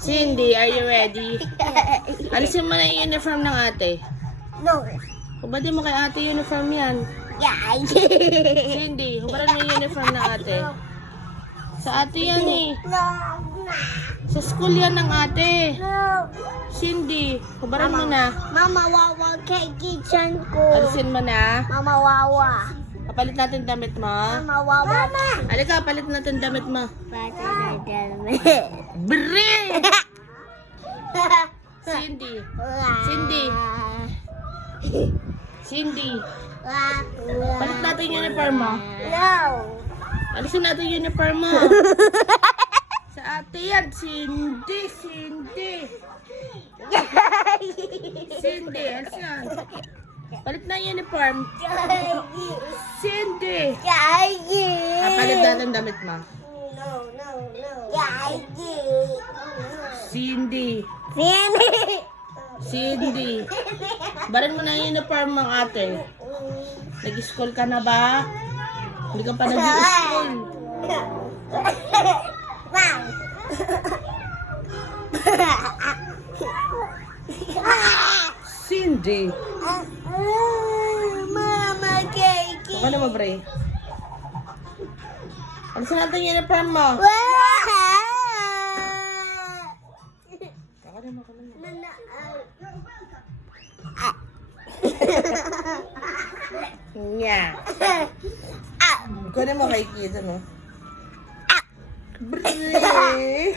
Cindy, are you ready? Alisin mo na yung uniform ng ate. No. Hubadin mo kay ate yung uniform yan. Yeah. Cindy, hubaran mo yung uniform ng ate. Sa ate yan eh. No. Sa school yan ng ate. No. Cindy, hubaran mo na. Mama, wawa kay kitchen ko. Alisin mo na. Mama, wawa. Kapalit natin damit mo. Mama, wawa. Mama. Halika, palit natin damit mo. Cindy. Bre! Cindy. Cindy. Cindy. Palit natin yung uniform mo. No. Alisin natin yung uniform mo. Sa ate yan, Cindy. Cindy. Cindy, alisin yan. Palit na yung uniform. Cindy. Palit natin damit mo. Cindy. Cindy. Barin mo na yung uniform ng ate. Nag-school ka na ba? Hindi ka pa nag-school. Cindy. Mama, cake. Baka na mabre. Alisin natin yung uniform mo. Baka na mabre. Nya. Kunin mo kay Kid, ano? Bre!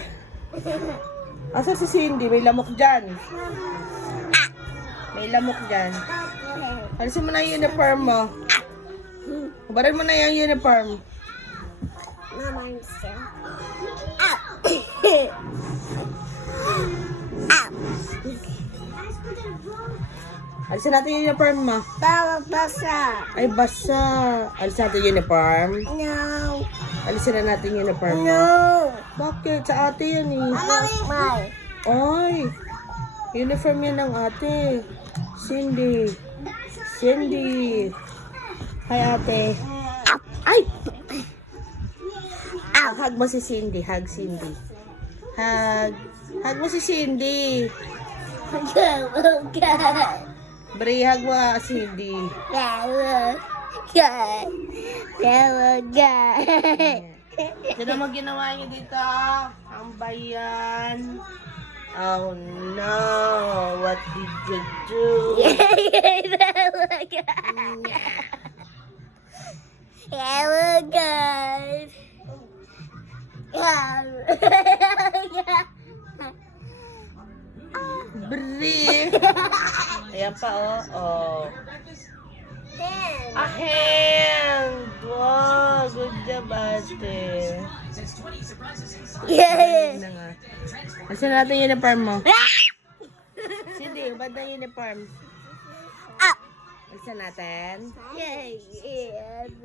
Asa si Cindy? May lamok dyan. May lamok dyan. Alisin mo na yung uniform mo. Hubarin mo na yung uniform. Mama, I'm still. Alisin natin yung uniform mo. Baba, basa. Ay, basa. Alisin natin yung uniform. No. Alisin na natin yung uniform mo. No. Bakit? Sa ate yan eh. Mama, Ay, uniform yan ng ate. Cindy. Cindy. Hi ate. Ay! Hug mo si Cindy. Hug Cindy. Hug. Hug mo si Cindy. Bre, hug mo Cindy. Ito naman ginawa niyo dito. Ang bayan. Oh no, what did you do? Bre. Ayan pa oh. A hand. Wow, good job ate. Na nga. Alisin natin yung uniform mo. Cindy, ba't na yung uniform? Alisin natin.